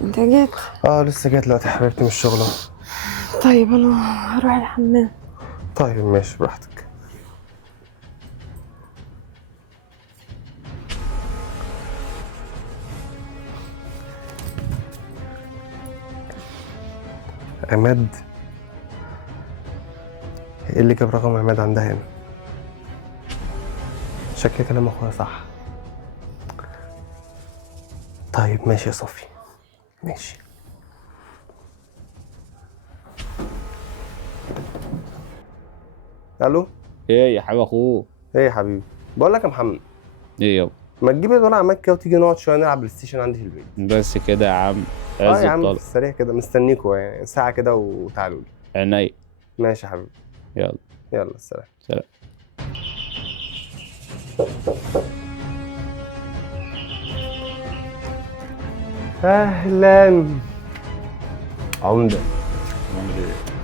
انت جيت؟ لسه جات دلوقتي حبيبتي من الشغل اهو. طيب انا هروح الحمام. طيب ماشي براحتك. عماد، ايه اللي جاب رقم عماد عندها هنا؟ شكل كلام اخويا صح. طيب ماشي يا صفي، ماشي. الو. ايه يا حبيب اخوه؟ ايه يا حبيبي، بقول لك يا محمد، ايه يابا؟ ما تجيب الولد عماد كده وتيجي نقعد شويه نلعب بلاي ستيشن عندي في البيت. بس كده يا عم، اه عز يا عم في الطلب. السريع كده مستنيكوا، يعني ساعه كده وتعالوا لي. عينيا. ماشي يا حبيبي. يلا يلا سلام. سلام. اهلا عمده. عامل ايه؟